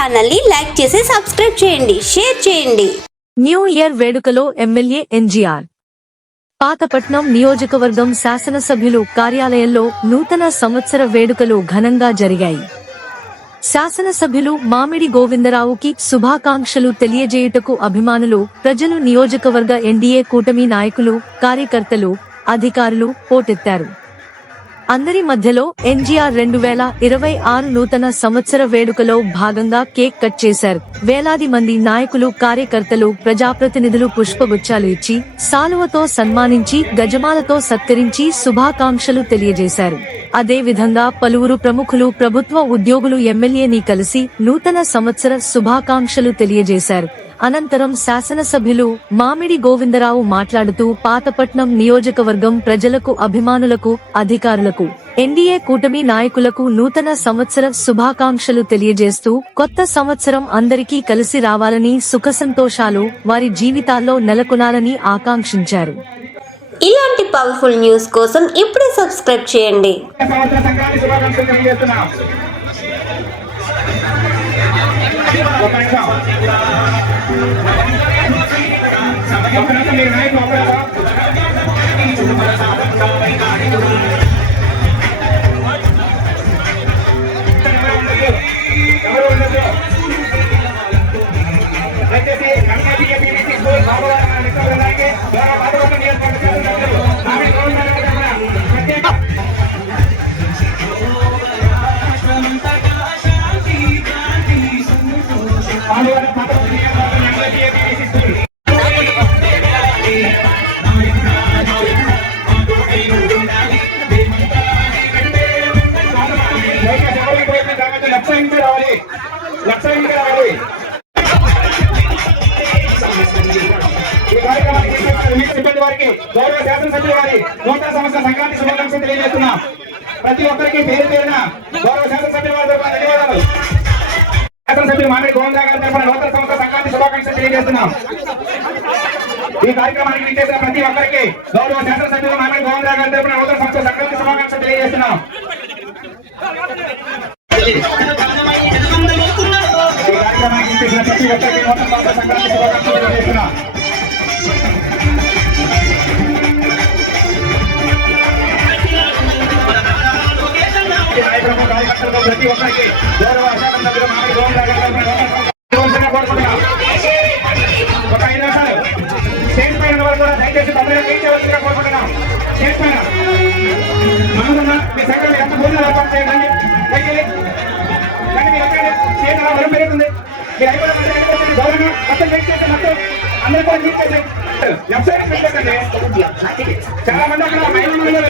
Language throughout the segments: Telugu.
ఛానల్ని లైక్ చేసి సబ్స్క్రైబ్ చేయండి షేర్ చేయండి. న్యూ ఇయర్ వేడుకలో ఎమ్మెల్యే ఎన్జీఆర్. పాతపట్నం నియోజకవర్గం శాసనసభ్యులు కార్యాలయంలో నూతన సంవత్సర వేడుకలు ఘనంగా జరిగాయి. శాసనసభ్యులు మామిడి గోవిందరావుకి శుభాకాంక్షలు తెలియజేయుటకు అభిమానులు ప్రజలు నియోజకవర్గ ఎన్డీఏ కూటమి నాయకులు కార్యకర్తలు అధికారులు పోటెత్తారు. అందరి మధ్యలో ఎన్జీఆర్ రెండు వేల ఇరవై ఆరు నూతన సంవత్సర వేడుకలో భాగంగా కేక్ కట్ చేశారు. వేలాది మంది నాయకులు కార్యకర్తలు ప్రజాప్రతినిధులు పుష్పగుచ్చాలు ఇచ్చి సాలువతో సన్మానించి గజమాలతో సత్కరించి శుభాకాంక్షలు తెలియజేశారు. అదే విధంగా పలువురు ప్రముఖులు ప్రభుత్వ ఉద్యోగులు ఎమ్మెల్యేని కలిసి నూతన సంవత్సర శుభాకాంక్షలు తెలియజేశారు. అనంతరం శాసనసభ్యులు మామిడి గోవిందరావు మాట్లాడుతూ పాతపట్నం నియోజకవర్గం ప్రజలకు అభిమానులకు అధికారులకు ఎన్డీఏ కూటమి నాయకులకు నూతన సంవత్సర శుభాకాంక్షలు తెలియజేస్తూ కొత్త సంవత్సరం అందరికీ కలిసి రావాలని సుఖ సంతోషాలు వారి జీవితాల్లో నెలకొనాలని ఆకాంక్షించారు ఇలాంటి పవర్ఫుల్ న్యూస్ కోసం ఇప్పుడే సబ్స్క్రైబ్ చేయండి ఒక నిమిషం. ఒక నిమిషం మీరు నాయకులు శాసనసభ్యుల వారి నూతన సంవత్సర సంక్రాంతి శుభాకాంక్షలు తెలియజేస్తున్నాం. ప్రతి ఒక్కరికి పేరు పేరున గౌరవ శాసనసభ్యుల వారి తరఫున ధన్యవాదాలు. శాసనసభ్యులు మామిడి గోవిందా గారి తరఫున నూతన సంవత్సర సంక్రాంతి శుభాకాంక్షలు తెలియజేస్తున్నాం. ఈ కార్యక్రమానికి ఇచ్చేసిన ప్రతి ఒక్కరికి గౌరవ శాసనసభ్యులు మామిడి గోవిందా గారి తరఫున నూతన సంవత్సర సంక్రాంతి శుభాకాంక్షలు తెలియజేస్తున్నాం. ఈ కార్యక్రమానికి ఇచ్చేసిన ప్రతి ఒక్కరికి నూతన సంవత్సర సంక్రాంతి శుభాకాంక్షలు తెలియజేస్తున్నాం. నాయకులకు ప్రతి ఒక్కరికి గౌరవ శాసన సభ్యులు మామిడి గోవిందా ఒక ఐదు నిమిషాలు. స్టేజ్ పైన వారు కూడా దయచేసి తొందరగా కోరుకుంటున్నాం. స్టేజ్ పైన. మీ ఎంత ఏర్పాటు చేయండి. కానీ మీరు ఎక్కడ స్టేజ్ అలా వరం పెరుగుతుంది. మీరు అయిపోయిన గౌరవం మొత్తం వెయిట్ చేస్తే మొత్తం అందరూ కూడా మీట్ చేసి లెఫ్ట్ సైడ్ పెట్టండి చాలా మంది అక్కడ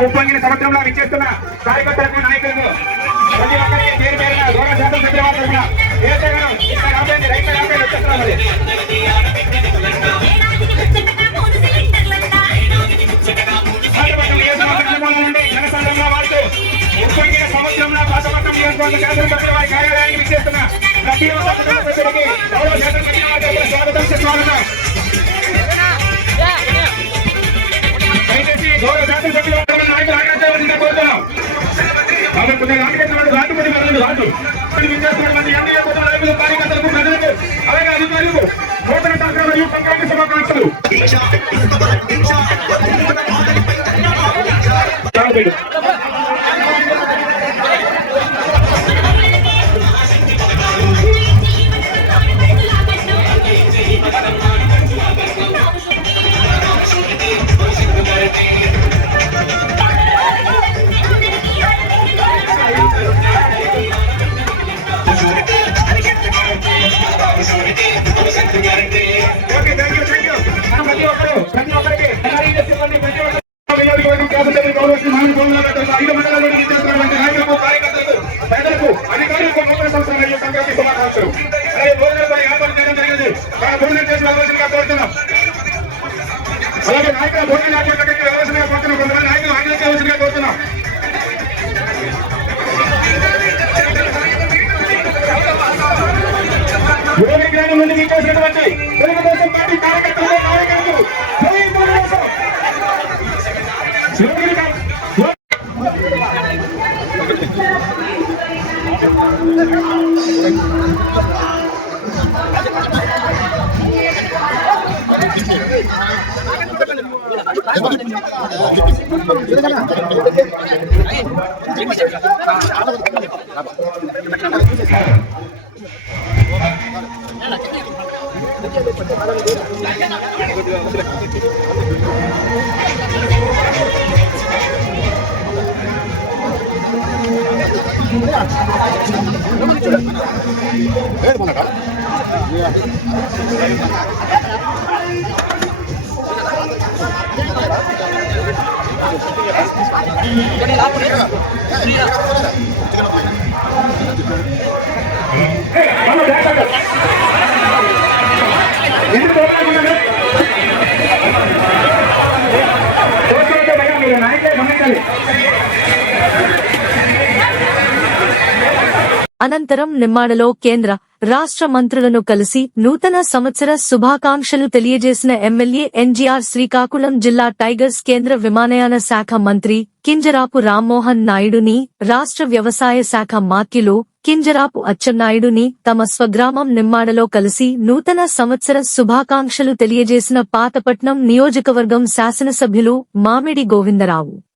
ఉప్పొంగిన సముద్రంలో విచ్చేస్తున్న కార్యకర్తలకు నాయకులకు ప్రతి ఒక్కరికి పేరు పేరున గౌరవ శాతం సభ్యుల వారి నుండి వాడుతూ ఉప్పొంగిన సముద్రంలో పాతపట్నం నియోజకవర్గ శాసన వారి కార్యాలయానికి విచ్చేస్తున్న ప్రతి ఒక్క గౌరవ శాతం సభ్యుల స్వాగతం స్వాగతం కాబట్టి కొద్దిగా ఆగ్రహించినటువంటి రాజు రాజు. విచ్చేస్తున్నటువంటి ఎన్డీఏ కార్యకర్తలకు, ప్రజలకు, అలాగే అధికారులకు నూతన సంవత్సరం మరియు సంక్రాంతి శుభాకాంక్షలు మన భూమి చేసి వెళ్ళవలసిందిగా కోరుతున్నాం అలాగే నాయకుల భూమి నాయకులకి వెళ్ళవలసిందిగా కోరుతున్నాం కొంతమంది నాయకులు ఆంగ్లంకి వెళ్ళవలసిందిగా కోరుతున్నాం ఏడు గ్రామం నుండి తెలుగుదేశం పార్టీ కార్యకర్తలు నాయకులు తెలుగుదేశం శివగిరి కా- మనం అనంతరం నిమ్మాడలో కేంద్ర రాష్ట్ర మంత్రులను కలిసి నూతన సంవత్సర శుభాకాంక్షలు తెలియజేసిన ఎమ్మెల్యే ఎన్జీఆర్ శ్రీకాకుళం జిల్లా టైగర్స్ కేంద్ర విమానయాన శాఖ మంత్రి కింజరాపు రామ్మోహన్ నాయుడుని రాష్ట్ర వ్యవసాయ శాఖ మాత్యులు కింజరాపు అచ్చెన్నాయుడుని తమ స్వగ్రామం నిమ్మాడలో కలిసి నూతన సంవత్సర శుభాకాంక్షలు తెలియజేసిన పాతపట్నం నియోజకవర్గం శాసనసభ్యులు మామిడి గోవిందరావు.